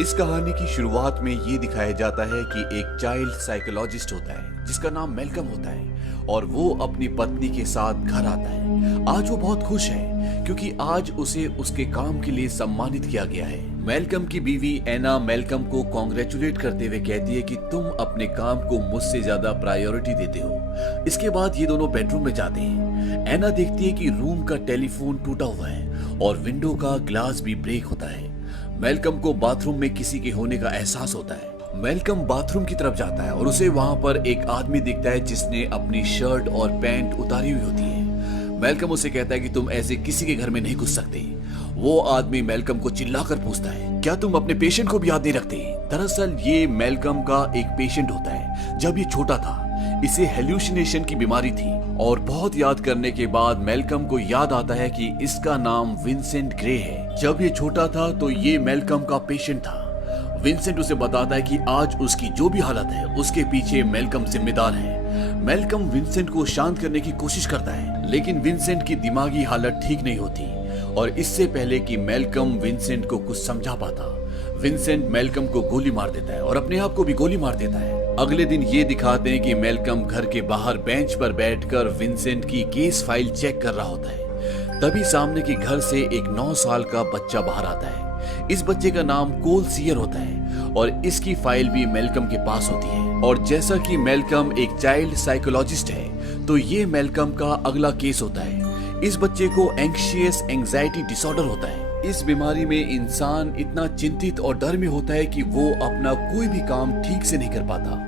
इस कहानी की शुरुआत में ये दिखाया जाता है कि एक चाइल्ड साइकोलॉजिस्ट होता है जिसका नाम मेलकम होता है और वो अपनी पत्नी के साथ घर आता है। आज वो बहुत खुश है क्योंकि आज उसे उसके काम के लिए सम्मानित किया गया है। मेलकम की बीवी एना मेलकम को कॉन्ग्रेचुलेट करते हुए कहती है कि तुम अपने काम को मुझसे ज्यादा प्रायोरिटी देते हो। इसके बाद ये दोनों बेडरूम में जाते हैं। एना देखती है कि रूम का टेलीफोन टूटा हुआ है और विंडो का ग्लास भी ब्रेक होता है। मेलकम को बाथरूम में किसी के होने का एहसास होता है। मेलकम बाथरूम की तरफ जाता है और उसे वहां पर एक आदमी दिखता है जिसने अपनी शर्ट और पैंट उतारी हुई होती है। मेलकम उसे कहता है कि तुम ऐसे किसी के घर में नहीं घुस सकते। वो आदमी मेलकम को चिल्लाकर पूछता है, क्या तुम अपने पेशेंट को भी याद नहीं रखते? दरअसल ये मेलकम का एक पेशेंट होता है। जब ये छोटा था इसे हेल्यूसिनेशन की बीमारी थी और बहुत याद करने के बाद मेलकम को याद आता है कि इसका नाम विंसेंट ग्रे है। जब ये छोटा था तो ये मेलकम का पेशेंट था। विंसेंट उसे बताता है कि आज उसकी जो भी हालत है उसके पीछे मेलकम जिम्मेदार है। मेलकम विंसेंट को शांत करने की कोशिश करता है लेकिन विंसेंट की दिमागी हालत ठीक नहीं होती और इससे पहले कि मेलकम विंसेंट को कुछ समझा पाता, विंसेंट मेलकम को गोली मार देता है और अपने आप को भी गोली मार देता है। अगले दिन ये दिखाते हैं कि मेलकम घर के बाहर बेंच पर बैठकर विंसेंट की केस फाइल चेक कर रहा होता है। तभी सामने के घर से एक 9 साल का बच्चा बाहर आता है। इस बच्चे का नाम कोल सीयर होता है और इसकी फाइल भी मेलकम के पास होती है। और जैसा कि मेलकम एक चाइल्ड साइकोलॉजिस्ट है तो ये मेलकम का अगला केस होता है। इस बच्चे को एंग्शियस एंजाइटी डिसऑर्डर होता है। इस बीमारी में इंसान इतना चिंतित और डर में होता है कि वो अपना कोई भी काम ठीक से नहीं कर पाता।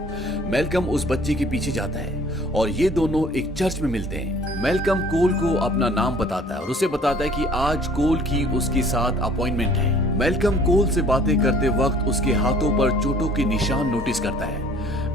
मेलकम उस बच्चे के पीछे जाता है और ये दोनों एक चर्च में मिलते हैं। मेलकम कोल को अपना नाम बताता है और उसे बताता है कि आज कोल की उसके साथ अपॉइंटमेंट है। मेलकम कोल से बातें करते वक्त उसके हाथों पर चोटों के निशान नोटिस करता है।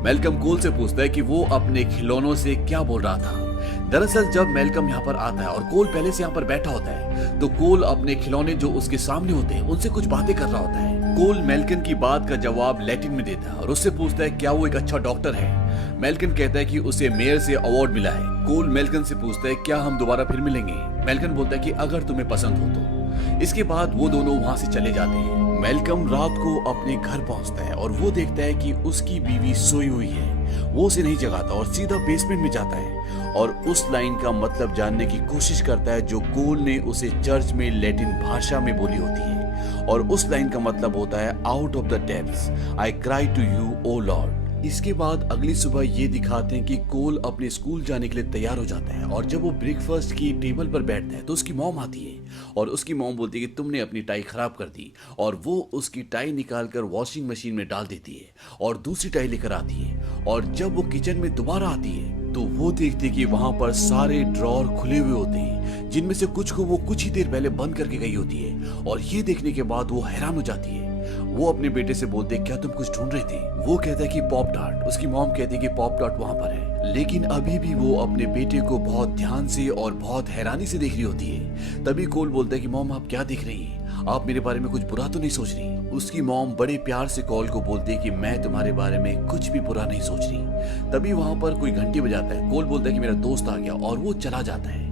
मेलकम कोल से पूछता है कि वो अपने खिलौनों से क्या बोल रहा था। दरअसल जब मेलकम यहाँ पर आता है और कोल पहले से यहाँ पर बैठा होता है तो कोल अपने खिलौने जो उसके सामने होते हैं उनसे कुछ बातें कर रहा होता है। कोल मेलकम की बात का जवाब लैटिन में देता है और उससे पूछता है क्या वो एक अच्छा डॉक्टर है। मेलकम कहता है कि उसे मेयर से अवार्ड मिला है। कोल मेलकम से पूछता है क्या हम दोबारा फिर मिलेंगे। मेलकम बोलता है कि अगर तुम्हें पसंद हो तो। इसके बाद वो दोनों वहाँ से चले जाते हैं। मेलकम रात को अपने घर पहुंचता है और वो देखता है कि उसकी बीवी सोई हुई है। वो उसे नहीं जगाता और सीधा बेसमेंट में जाता है और उस लाइन का मतलब जानने की कोशिश करता है जो कोल ने उसे चर्च में लैटिन भाषा में बोली होती है। और उस लाइन का मतलब होता है out of the depths I cry to you O lord. इसके बाद अगली सुबह ये दिखाते हैं कि कोल अपने स्कूल जाने के लिए तैयार हो जाता है और जब वो ब्रेकफास्ट की टेबल पर बैठता है तो उसकी मॉम आती है और उसकी मॉम बोलती है कि तुमने अपनी टाई खराब कर दी और वो उसकी टाई निकालकर वॉशिंग मशीन में डाल देती है और दूसरी टाई लेकर आती है। और जब वो किचन में दोबारा आती है तो वो देखती है कि वहां पर सारे ड्रॉर खुले हुए होते हैं जिनमें से कुछ को वो कुछ ही देर पहले बंद करके गई होती है। और ये देखने के बाद वो हैरान हो जाती है। वो अपने बेटे से बोलते क्या तुम कुछ ढूंढ रहे थे? वो कहता है कि पॉप टार्ट। उसकी मॉम कहती है कि पॉप टार्ट वहां पर है लेकिन अभी भी वो अपने बेटे को बहुत ध्यान से और बहुत हैरानी से देख रही होती है। तभी कोल बोलता है कि मॉम आप क्या देख रही हैं? आप मेरे बारे में कुछ बुरा तो नहीं सोच रही? उसकी मॉम बड़े प्यार से कोल को बोलती है कि मैं तुम्हारे बारे में कुछ भी बुरा नहीं सोच रही। तभी वहां पर कोई घंटी बजाता है। कोल बोलता है कि मेरा दोस्त आ गया और वो चला जाता है।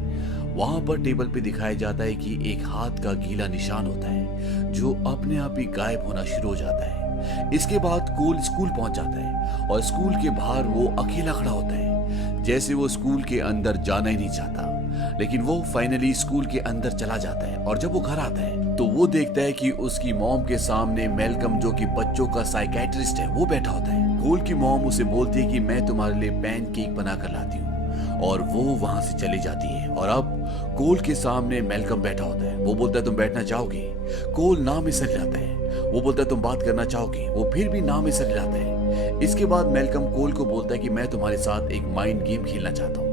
वहां पर टेबल पे दिखाया जाता है कि एक हाथ का गीला निशान होता है जो अपने आप ही गायब होना शुरू हो जाता है। इसके बाद कोल स्कूल पहुंच जाता है और स्कूल के बाहर वो अकेला खड़ा होता है जैसे वो स्कूल के अंदर जाना ही नहीं चाहता। लेकिन वो फाइनली स्कूल के अंदर चला जाता है और जब वो घर आता है तो वो देखता है कि उसकी मॉम के सामने मेलकम जो कि बच्चों का साइकेट्रिस्ट है वो बैठा होता है। कोल की मॉम उसे बोलती है कि मैं तुम्हारे लिए पैनकेक बना कर लाती हूँ और वो वहां से चली जाती है। और अब कोल के सामने मेलकम बैठा होता है। वो बोलता है तुम बैठना चाहोगे? कोल ना में सर जाता है। वो बोलता है तुम बात करना चाहोगे? वो फिर भी ना में सर जाता है। इसके बाद मेलकम कोल को बोलता है कि मैं तुम्हारे साथ एक माइंड गेम खेलना चाहता हूँ।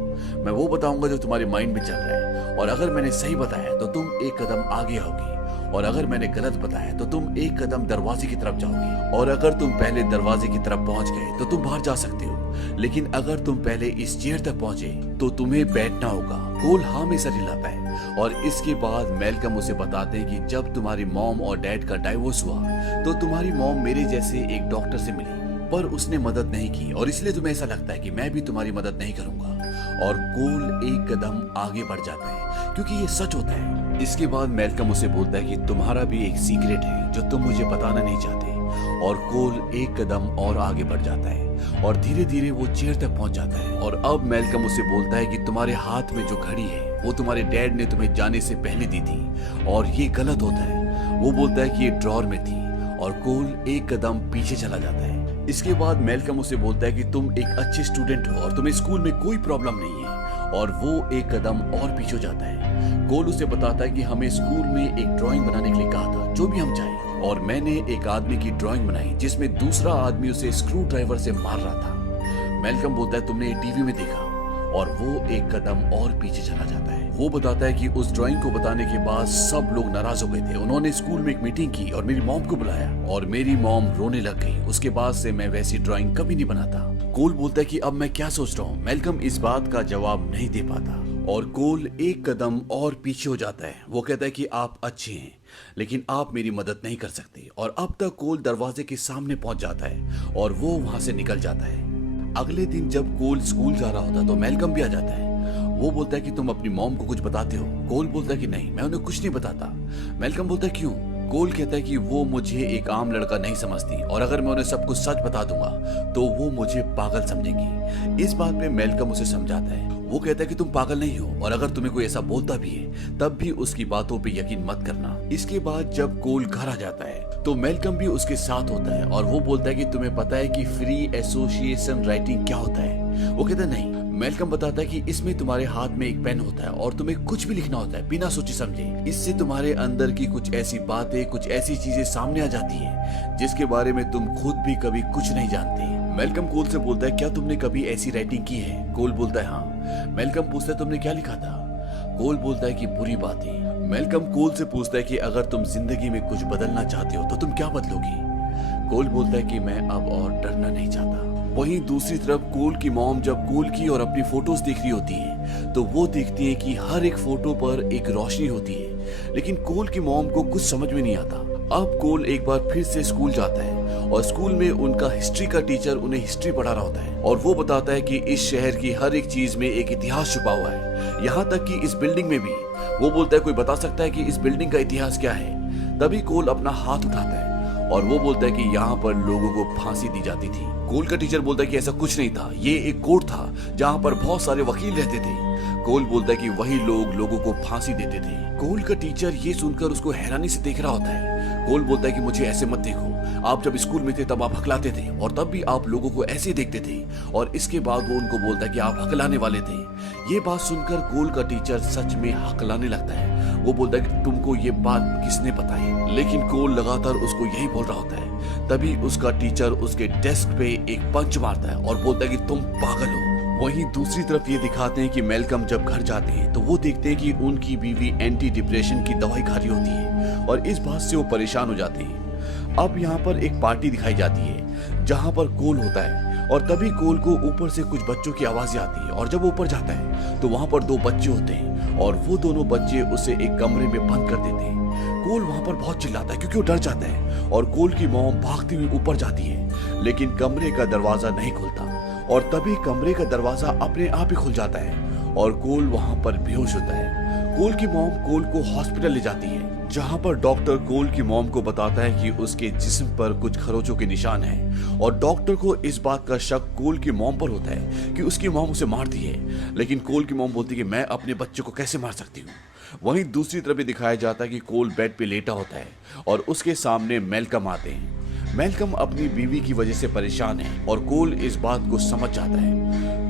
मैं वो बताऊंगा जो तुम्हारे माइंड में चल रहा है और अगर मैंने सही बताया तो तुम एक कदम आगे आओगे और अगर मैंने गलत बताया तो तुम एक कदम दरवाजे की तरफ जाओगे और अगर तुम पहले दरवाजे की तरफ पहुंच गए तो तुम बाहर जा सकते हो लेकिन अगर तुम पहले इस चेयर तक पहुंचे तो तुम्हें बैठना होगा। कोल हाँ में सर हिलाता है और इसके बाद मेलकम उसे बताते हैं कि जब तुम्हारी मॉम और डैड का डाइवोर्स हुआ तो तुम्हारी मॉम मेरे जैसे एक डॉक्टर से मिली पर उसने मदद नहीं की और इसलिए तुम्हें ऐसा लगता है कि मैं भी तुम्हारी मदद नहीं करूंगा। और कोल एक कदम आगे बढ़ जाता है क्योंकि ये सच होता है। इसके बाद मेलकम उसे बोलता है कि तुम्हारा भी एक सीक्रेट है जो तुम मुझे बताना नहीं चाहते और कोल एक कदम और आगे बढ़ जाता है और धीरे धीरे वो चेयर तक पहुंच जाता है। और अब मेलकम उसे बोलता है कि तुम्हारे हाथ में जो घड़ी है वो तुम्हारे डैड ने तुम्हें जाने से पहले दी थी और ये गलत होता है। वो बोलता है कि ये ड्रॉर में थी और कोल एक कदम पीछे चला जाता है। इसके बाद मेलकम उसे बोलता है कि तुम एक अच्छे स्टूडेंट हो और तुम्हें स्कूल में कोई प्रॉब्लम नहीं है, और वो एक कदम और पीछे हो जाता है। कोल उसे बताता है कि हमें स्कूल में एक ड्राइंग बनाने के लिए कहा था, जो भी हम चाहें, और मैंने एक आदमी की ड्राइंग बनाई जिसमें दूसरा आदमी उसे स्क्रू ड्राइवर से मार रहा था। मेलकम बोलता है तुमने ये टीवी में देखा, और वो एक कदम और पीछे चला जाता है। वो बताता है कि उस ड्राइंग को बताने के बाद सब लोग नाराज हो गए थे। उन्होंने स्कूल में एक मीटिंग की और मेरी मॉम को बुलाया और मेरी मॉम रोने लग गई। उसके बाद से मैं वैसी ड्राइंग कभी नहीं बनाता। कोल बोलता है कि अब मैं क्या सोच रहा हूँ। मेलकम इस बात का जवाब नहीं दे पाता और कोल एक कदम और पीछे हो जाता है। वो कहता है कि आप अच्छे हैं लेकिन आप मेरी मदद नहीं कर सकते। और अब तक कोल दरवाजे के सामने पहुंच जाता है और वो वहां से निकल जाता है। अगले दिन जब कोल स्कूल जा रहा होता तो मेलकम भी आ जाता है। वो बोलता है कि तुम अपनी मॉम को कुछ बताते हो। कोल बोलता है कि नहीं, मैं उन्हें कुछ नहीं बताता। मेलकम बोलता है क्यों? कोल कहता है कि वो मुझे एक आम लड़का नहीं समझती और अगर मैं उन्हें सब कुछ सच बता दूंगा तो वो मुझे पागल समझेगी। इस बात पे मेलकम उसे समझाता है। वो कहता है कि तुम पागल नहीं हो और अगर तुम्हें कोई ऐसा बोलता भी है तब भी उसकी बातों पे यकीन मत करना। इसके बाद जब कोल घर आ जाता है तो मेलकम भी उसके साथ होता है और वो बोलता है कि तुम्हें पता है कि फ्री एसोसिएशन राइटिंग क्या होता है? वो कहता है नहीं। मेलकम बताता है कि इसमें तुम्हारे हाथ में एक पेन होता है और तुम्हें कुछ भी लिखना होता है बिना सोचे समझे। इससे तुम्हारे अंदर की कुछ ऐसी बातें, कुछ ऐसी चीजें सामने आ जाती हैं जिसके बारे में तुम खुद भी कभी कुछ नहीं जानते। मेलकम कोल से बोलता है क्या तुमने कभी ऐसी राइटिंग की है? कोल बोलता है हाँ। मेलकम पूछता है तुमने क्या लिखा था? कोल बोलता है कि बुरी बातें। मेलकम कोल से पूछता है कि अगर तुम जिंदगी में कुछ बदलना चाहते हो तो तुम क्या बदलोगी? कोल बोलता है कि मैं अब और डरना नहीं चाहता। वहीं दूसरी तरफ कोल की मॉम जब कोल की और अपनी फोटोज देख रही होती है तो वो देखती है कि हर एक फोटो पर एक रोशनी होती है, लेकिन कोल की मॉम को कुछ समझ में नहीं आता। अब कोल एक बार फिर से स्कूल जाता है और स्कूल में उनका हिस्ट्री का टीचर उन्हें हिस्ट्री पढ़ा रहा होता है और वो बताता है कि इस शहर की हर एक चीज में एक इतिहास छुपा हुआ है, यहाँ तक कि इस बिल्डिंग में भी। वो बोलता है कोई बता सकता है कि इस बिल्डिंग का इतिहास क्या है? तभी कोल अपना हाथ उठाता है और वो बोलता है कि यहाँ पर लोगों को फांसी दी जाती थी। कोल का टीचर बोलता है कि ऐसा कुछ नहीं था, ये एक कोर्ट था जहाँ पर बहुत सारे वकील रहते थे। कोल बोलता है कि वही लोग लोगों को फांसी देते थे। कोल का टीचर ये सुनकर उसको हैरानी से देख रहा होता है। कोल बोलता है कि मुझे ऐसे मत देखो, आप जब स्कूल में थे तब आप हकलाते थे और तब भी आप लोगों को ऐसे देखते थे। और इसके बाद वो उनको बोलता है कि आप हकलाने वाले थे। ये बात सुनकर कोल का टीचर सच में हकलाने लगता है। वो बोलता है कि तुमको ये बात किसने बताई? लेकिन कोल लगातार उसको यही बोल रहा होता है। तभी उसका टीचर उसके डेस्क पे एक पंच मारता है और बोलता है कि तुम पागल हो। वहीं दूसरी तरफ ये दिखाते हैं कि मेलकम जब घर जाते हैं तो वो देखते हैं कि उनकी बीवी एंटी डिप्रेशन की दवाई खा रही होती है और इस बात से वो परेशान हो जाते हैं। अब यहाँ पर एक पार्टी दिखाई जाती है जहाँ पर कोल होता है और तभी कोल को ऊपर से कुछ बच्चों की आवाजें आती है और जब वो ऊपर जाता है तो वहाँ पर दो बच्चे होते हैं और वो दोनों बच्चे उसे एक कमरे में बंद कर देते हैं। कोल वहाँ पर बहुत चिल्लाता है क्योंकि वो डर जाता है और कोल की मॉम भागती हुई ऊपर जाती है, लेकिन कमरे का दरवाजा नहीं खुलता और तभी कमरे का दरवाजा अपने आप ही खुल जाता है और कोल वहां पर बेहोश होता है। कोल की मॉम कोल को हॉस्पिटल ले जाती है जहां पर डॉक्टर कोल की मॉम को बताता है कि उसके जिस्म पर कुछ खरोचों के निशान हैं और डॉक्टर को इस बात का शक कोल की मॉम पर होता है कि उसकी मॉम उसे मारती है, लेकिन कोल की मॉम बोलती है कि मैं अपने बच्चे को कैसे मार सकती हूँ। वहीं दूसरी तरफ भी दिखाया जाता है कि कोल बेड पे लेटा होता है और उसके सामने मेलकम आते हैं। मेलकम अपनी बीवी की वजह से परेशान है और कोल इस बात को समझ जाता है।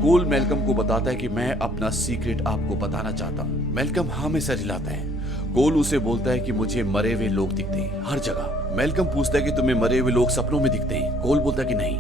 कोल मेलकम को बताता है कि मैं अपना सीक्रेट आपको बताना चाहता हूँ। मेलकम हाँ में सर हिलाता है। कोल उसे बोलता है कि मुझे मरे हुए लोग दिखते हैं हर जगह। मेलकम पूछता है कि तुम्हें मरे हुए लोग सपनों में दिखते हैं? कोल बोलता है कि नहीं,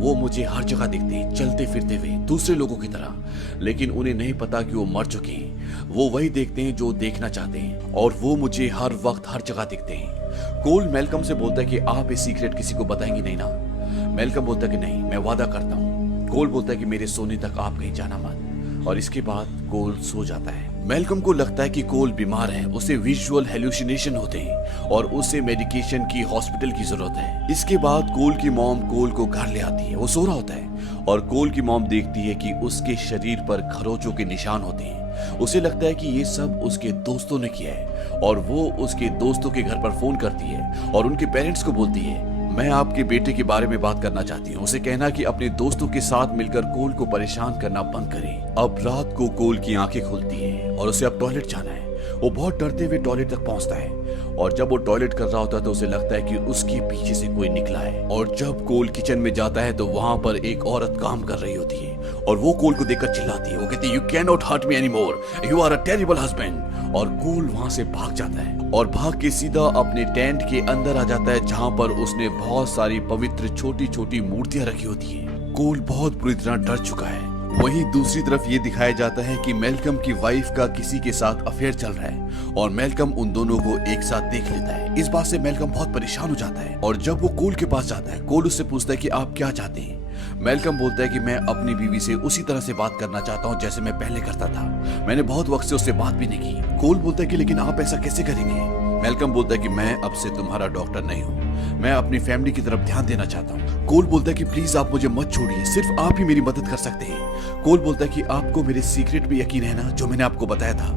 वो मुझे हर जगह दिखते हैं, चलते फिरते हुए दूसरे लोगों की तरह, लेकिन उन्हें नहीं पता कि वो मर चुके हैं। वो वही देखते हैं जो देखना चाहते हैं और वो मुझे हर वक्त हर जगह दिखते हैं। कोल मेलकम से बोलता है कि आप ये सीक्रेट किसी को बताएंगे नहीं ना? मेलकम बोलता है कि नहीं, मैं वादा करता हूँ। कोल बोलता है कि मेरे सोने तक आप कहीं जाना मत, और इसके बाद कोल सो जाता है। मेलकम को लगता है कि कोल बीमार है, उसे विजुअल हेलुसिनेशन होते हैं और उसे मेडिकेशन की हॉस्पिटल की जरूरत है। इसके बाद कोल की मॉम कोल को घर ले आती है। वो सो रहा होता है और कोल की मॉम देखती है कि उसके शरीर पर खरोचों के निशान होते हैं। उसे लगता है कि ये सब उसके दोस्तों ने किया है और वो उसके दोस्तों के घर पर फोन करती है और उनके पेरेंट्स को बोलती है मैं आपके बेटे के बारे में बात करना चाहती हूँ। उसे कहना कि अपने दोस्तों के साथ मिलकर कोल को परेशान करना बंद करे। अब रात को कोल की आंखें खुलती है और उसे अब टॉयलेट जाना है। वो बहुत डरते हुए टॉयलेट तक पहुंचता है और जब वो टॉयलेट कर रहा होता है तो उसे लगता है कि उसके पीछे से कोई निकला है। और जब कोल किचन में जाता है तो वहां पर एक औरत काम कर रही होती है और वो कोल को देखकर चिल्लाती है। वो कहती है, you can not hurt me any more, you are a terrible husband. और कोल वहां से भाग जाता है और भाग के सीधा अपने टेंट के अंदर आ जाता है, जहां पर उसने बहुत सारी पवित्र छोटी छोटी मूर्तियां रखी होती है। कोल बहुत बुरी तरह डर चुका है। वहीं दूसरी तरफ ये दिखाया जाता है कि मैल्कम की वाइफ का किसी के साथ अफेयर चल रहा है और मैल्कम उन दोनों को एक साथ देख लेता है। इस बात से मैल्कम बहुत परेशान हो जाता है और जब वो कोल के पास जाता है, कोल उससे पूछता है कि आप क्या चाहते हैं। मैल्कम बोलता है कि मैं अपनी बीवी से उसी तरह से बात करना चाहता हूँ जैसे मैं पहले करता था। मैंने बहुत वक्त से उससे बात भी नहीं की। कोल बोलता है कि लेकिन आप ऐसा कैसे करेंगे। मैल्कम बोलता है कि मैं अब से तुम्हारा डॉक्टर नहीं हूँ, मैं अपनी फैमिली की तरफ ध्यान देना चाहता हूँ। कोल बोलता है कि प्लीज आप मुझे मत छोड़िए, सिर्फ आप ही मेरी मदद कर सकते हैं। कोल बोलता है कि आपको मेरे सीक्रेट पे यकीन है ना, जो मैंने आपको बताया था।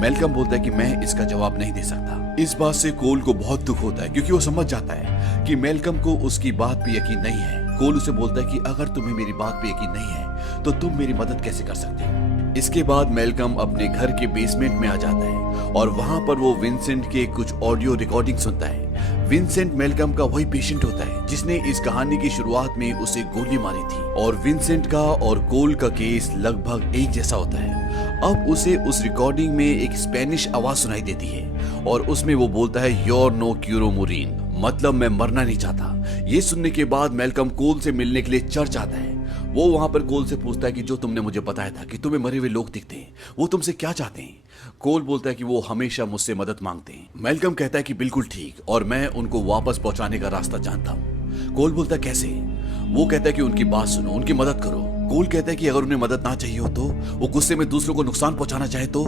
मैल्कम बोलता है कि मैं इसका जवाब नहीं दे सकता। इस बात से कोल को बहुत दुख होता है क्योंकि वो समझ जाता है कि मैल्कम को उसकी बात पे यकीन नहीं है। कोल उसे बोलता है कि अगर तुम्हें मेरी बात पे यकीन नहीं है तो तुम मेरी मदद कैसे कर सकते हो। इसके बाद मैल्कम अपने घर के बेसमेंट में आ जाता है और वहां पर वो विंसेंट के कुछ ऑडियो रिकॉर्डिंग सुनता है। विंसेंट मैल्कम का वही पेशेंट होता है जिसने इस कहानी की शुरुआत में उसे गोली मारी थी और विंसेंट का और कोल का केस लगभग एक जैसा होता है। अब उसे उस रिकॉर्डिंग में एक स्पेनिश आवाज सुनाई देती है और उसमें वो बोलता है, योर नो क्यूरो मोरीन, मतलब मैं मरना नहीं चाहता। ये सुनने के बाद मैल्कम कोल से मिलने के लिए चर्च आता है। वो वहां पर कोल से पूछता है कि जो तुमने मुझे बताया था कि तुम्हें मरे हुए लोग दिखते हैं, वो तुमसे क्या चाहते हैं। कोल बोलता है कि वो हमेशा मुझसे मदद मांगते हैं। मैल्कम कहता है कि बिल्कुल ठीक, और मैं उनको वापस पहुंचाने का रास्ता जानता हूँ। कोल बोलता है कैसे। वो कहता है कि उनकी बात सुनो, उनकी मदद करो। कोल कहता है कि अगर उन्हें मदद ना चाहिए हो तो, वो गुस्से में दूसरों को नुकसान पहुंचाना चाहे तो।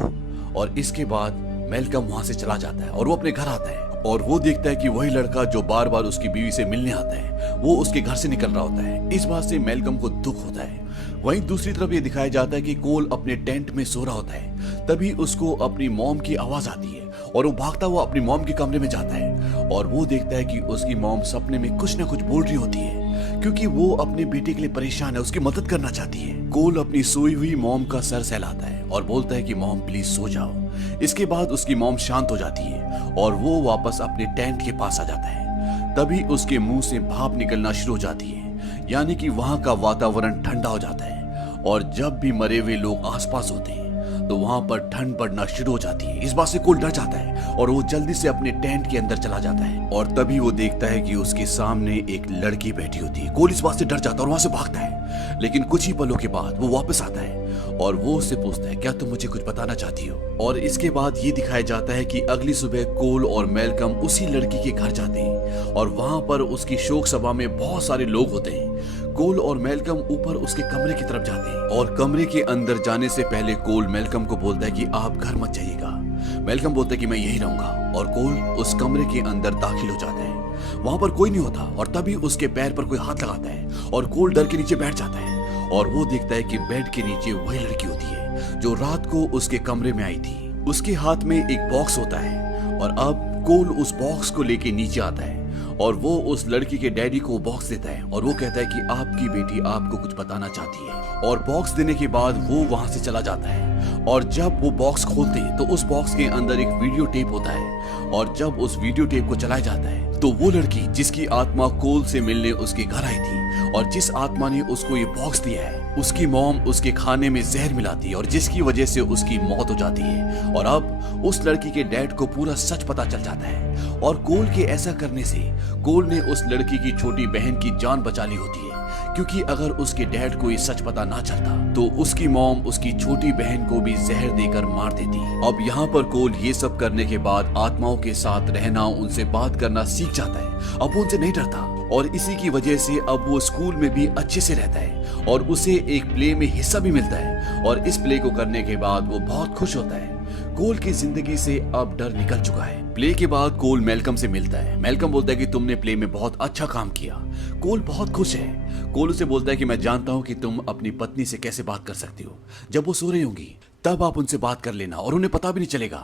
और इसके बाद मैल्कम वहां से चला जाता है और वो अपने घर आता है और वो देखता है कि वही लड़का जो बार बार उसकी बीवी से मिलने आता है वो उसके घर से निकल रहा होता है। इस बात से मैल्कम को दुख होता है। वहीं दूसरी तरफ ये दिखाया जाता है कि कोल अपने टेंट में सो रहा होता है। तभी उसको अपनी मॉम की आवाज आती है और वो भागता हुआ अपनी मॉम के कमरे में जाता है और वो देखता है कि उसकी मॉम सपने में कुछ ना कुछ बोल रही होती है क्योंकि वो अपने बेटे के लिए परेशान है, उसकी मदद करना चाहती है। कोल अपनी सोई हुई मॉम का सर सहलाता है और बोलता है कि मॉम प्लीज सो जाओ। इसके बाद उसकी मॉम शांत हो जाती है और वो वापस अपने टेंट के पास आ जाता है। तभी उसके मुंह से भाप निकलना शुरू हो जाती है, यानी कि वहां का वातावरण ठंडा हो जाता है और जब भी मरे हुए लोग आसपास होते हैं तो वहां पर ठंड पड़ना शुरू हो जाती है। इस बात से कोल डर जाता है और वो जल्दी से अपने टेंट के अंदर चला जाता है और तभी वो देखता है कि उसके सामने एक लड़की बैठी होती है। कोल इस बात से डर जाता है और वहां से भागता है, लेकिन कुछ ही पलों के बाद वो वापस आता है और वो उससे पूछता है, क्या तुम मुझे कुछ बताना चाहती हो। और इसके बाद ये दिखाया जाता है कि अगली सुबह कोल और मैल्कम उसी लड़की के घर जाते हैं और वहां पर उसकी शोक सभा में बहुत सारे लोग होते हैं। कोल और मैल्कम ऊपर उसके कमरे की तरफ जाते हैं और कमरे के अंदर जाने से पहले कोल मैल्कम को बोलता है कि आप घर मत जाइएगा। मैल्कम बोलता है कि मैं यही रहूंगा और कोल उस कमरे के अंदर दाखिल हो जाता है। वहां पर कोई नहीं होता और तभी उसके पैर पर कोई हाथ लगाता है और कोल डर के नीचे बैठ जाता है और वो देखता है कि बेड के नीचे वही लड़की होती है जो रात को उसके कमरे में आई थी। उसके हाथ में एक बॉक्स होता है और अब कोल उस बॉक्स को लेके नीचे आता है और वो उस लड़की के डैडी को बॉक्स देता है और वो कहता है कि आपकी बेटी आपको कुछ बताना चाहती है। और बॉक्स देने के बाद वो वहां से चला जाता है और जब वो बॉक्स खोलते हैं तो उस बॉक्स के अंदर एक वीडियो टेप होता है और जब उस वीडियो टेप को चलाया जाता है तो वो लड़की जिसकी आत्मा कोल से मिलने उसके घर आई थी और जिस आत्मा ने उसको ये बॉक्स दिया है उसकी मॉम उसके खाने में जहर मिलाती है और जिसकी वजह से उसकी मौत हो जाती है। और अब उस लड़की के डैड को पूरा सच पता चल जाता है और कोल के ऐसा करने से कोल ने उस लड़की की छोटी बहन की जान बचा ली होती है, क्योंकि अगर उसके डैड को ये सच पता ना चलता तो उसकी मॉम उसकी छोटी बहन को भी जहर देकर मार देती। अब यहाँ पर कोल ये सब करने के बाद आत्माओं के साथ रहना, उनसे बात करना सीख जाता है। अब वो उनसे नहीं डरता और इसी की वजह से अब वो स्कूल में भी अच्छे से रहता है और उसे एक प्ले में हिस्सा भी मिलता है और इस प्ले को करने के बाद वो बहुत खुश होता है। कोल की जिंदगी से अब डर निकल चुका है प्ले के बाद कोल मेलकम से मिलता है। मेलकम बोलता है कि तुमने प्ले में बहुत अच्छा काम किया। कोल बहुत खुश है। कोल उसे बोलता है कि मैं जानता हूं कि तुम अपनी पत्नी से कैसे बात कर सकती हो। जब वो सो रही होंगी तब आप उनसे बात कर लेना और उन्हें पता भी नहीं चलेगा।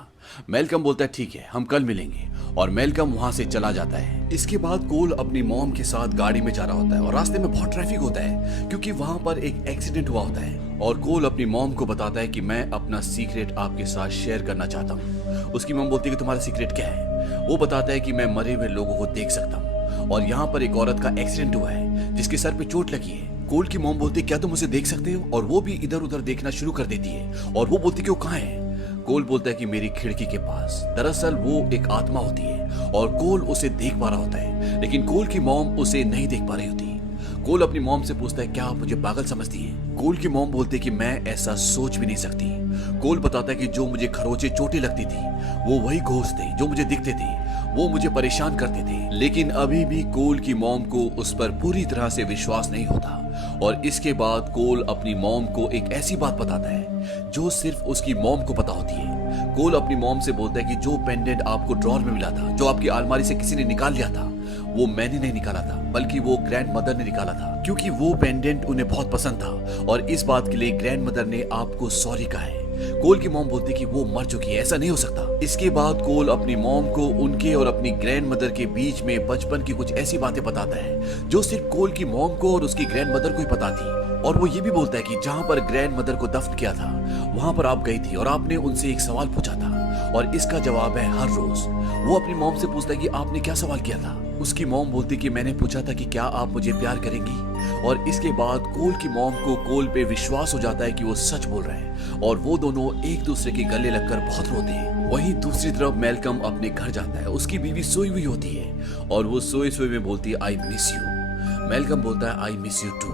मेलकम बोलता है ठीक है, हम कल मिलेंगे, और मेलकम वहां से चला जाता है। इसके बाद कोल अपनी मॉम के साथ गाड़ी में जा रहा होता है और रास्ते में बहुत ट्रैफिक होता है क्योंकि वहां पर एक एक्सीडेंट हुआ होता है। और कोल अपनी मॉम को बताता है कि मैं अपना सीक्रेट आपके साथ शेयर करना चाहता हूँ। उसकी मॉम बोलती है कि तुम्हारा सीक्रेट क्या है? वो बताता है कि मैं मरे हुए लोगों को देख सकता हूँ और यहाँ पर एक औरत का एक्सीडेंट हुआ है जिसके सर पे चोट लगी है। कोल की मॉम बोलती है क्या तुम उसे देख सकते हो? और वो भी इधर उधर देखना शुरू कर देती है और वो बोलती है कि वो कहाँ है? कोल बोलता है कि मेरी खिड़की के पास। दरअसल वो एक आत्मा होती है और कोल उसे देख पा रहा होता है, लेकिन कोल की मॉम उसे नहीं देख पा रही होती। कोल अपनी मॉम से पूछता है क्या आप मुझे पागल समझती हैं? कोल की मॉम बोलती है कि मैं ऐसा सोच भी नहीं सकती। कोल बताता है कि जो मुझे खरोंचे चोटें लगती थी वो वही घोस्ट थे जो मुझे दिखते थे, वो मुझे परेशान करते थे। लेकिन अभी भी कोल की मॉम को उस पर पूरी तरह से विश्वास नहीं होता। और इसके बाद कोल अपनी मॉम को एक ऐसी बात बताता है जो सिर्फ उसकी मॉम को पता होती है। कोल अपनी मॉम से बोलता है कि जो पेंडेंट आपको ड्रॉर में मिला था, जो आपकी अलमारी से किसी ने निकाल लिया था, वो मैंने नहीं निकाला था बल्कि वो ग्रैंड मदर ने निकाला था, क्योंकि वो पेंडेंट उन्हें बहुत पसंद था और इस बात के लिए ग्रैंड मदर ने आपको सॉरी कहा है। कोल की मॉम बोलती कि वो मर चुकी है, ऐसा नहीं हो सकता। इसके बाद कोल अपनी मॉम को उनके और अपनी ग्रैंड मदर के बीच में बचपन की कुछ ऐसी बातें बताता है जो सिर्फ कोल की मॉम को और उसकी ग्रैंड मदर को ही पता थी। और वो ये भी बोलता है कि जहां पर ग्रैंड मदर को दफन किया था वहां पर आप गई थी और आपने उनसे एक सवाल पूछा था और इसका जवाब है हर रोज। वो अपनी मॉम से पूछता है कि आपने क्या सवाल किया था? उसकी मॉम बोलती कि मैंने पूछा था कि क्या आप मुझे प्यार करेंगी। और इसके बाद कोल की मॉम को कोल पे विश्वास हो जाता है कि वो सच बोल रहे हैं और वो दोनों एक दूसरे के गले लगकर बहुत रोते हैं। वहीं दूसरी तरफ मेलकम अपने घर जाता है। उसकी बीवी सोई हुई होती है और वो सोए सोए में बोलती है आई मिस यू। मेलकम बोलता है आई मिस यू टू।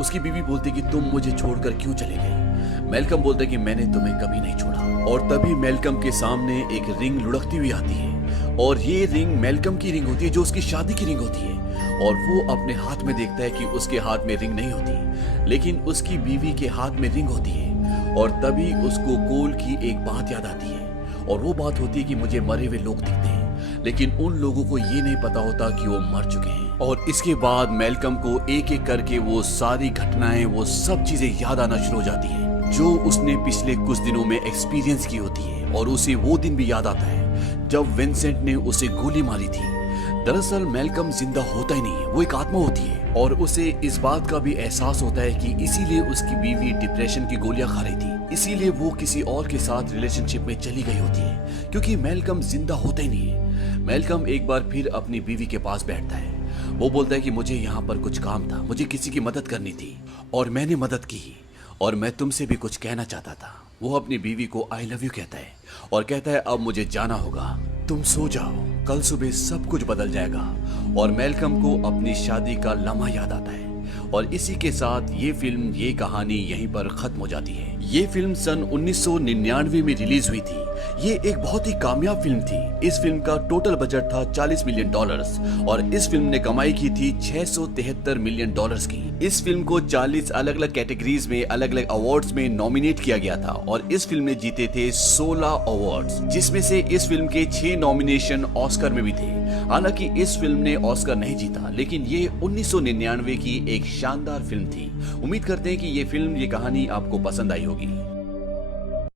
उसकी बीवी बोलती कि तुम मुझे छोड़कर क्यों चले गए? मेलकम बोलता है कि मैंने तुम्हें कभी नहीं छोड़ा। और तभी मेलकम के सामने एक रिंग लुढ़कती हुई आती है और ये रिंग मेलकम की रिंग होती है जो उसकी शादी की रिंग होती है। और वो अपने हाथ में देखता है कि उसके हाथ में रिंग नहीं होती, लेकिन उसकी बीवी के हाथ में रिंग होती है। और तभी उसको कोल की एक बात याद आती है और वो बात होती है कि मुझे मरे हुए लोग दिखते हैं, लेकिन उन लोगों को ये नहीं पता होता कि वो मर चुके हैं। और इसके बाद मेलकम को एक एक करके वो सारी घटनाएं, वो सब चीजें याद आना शुरू हो जाती है जो उसने पिछले कुछ दिनों में एक्सपीरियंस की होती है। और उसे वो दिन भी याद आता है जब विंसेंट ने उसे गोली मारी थी। दरअसल मेलकम जिंदा होता ही नहीं है, वो एक आत्मा होती है। और उसे इस बात का भी एहसास होता है कि इसीलिए उसकी बीवी डिप्रेशन की गोलियां खा रही थी, इसीलिए वो किसी और के साथ रिलेशनशिप में चली गई होती है, क्योंकि मेलकम जिंदा होता ही नहीं है। मेलकम एक बार फिर अपनी बीवी के पास बैठता है। वो बोलता है कि मुझे यहाँ पर कुछ काम था, मुझे किसी की मदद करनी थी और मैंने मदद की और मैं तुमसे भी कुछ कहना चाहता था। वो अपनी बीवी को आई लव यू कहता है और कहता है अब मुझे जाना होगा, तुम सो जाओ, कल सुबह सब कुछ बदल जाएगा। और मेलकम को अपनी शादी का लम्हा याद आता है। और इसी के साथ ये फिल्म, ये कहानी यहीं पर खत्म हो जाती है। ये फिल्म सन 1999 में रिलीज हुई थी। ये एक बहुत ही कामयाब फिल्म थी। इस फिल्म का टोटल बजट था $40 मिलियन और इस फिल्म ने कमाई की थी $673 मिलियन की। इस फिल्म को 40 अलग अलग कैटेगरीज में, अलग अलग अवार्ड्स में नॉमिनेट किया गया था और इस फिल्म ने जीते थे 16 अवार्ड्स, जिसमें से इस फिल्म के 6 नॉमिनेशन ऑस्कर में भी थे। हालांकि इस फिल्म ने ऑस्कर नहीं जीता, लेकिन ये 1999 की एक शानदार फिल्म थी। उम्मीद करते हैं कि ये फिल्म, ये कहानी आपको पसंद आई होगी।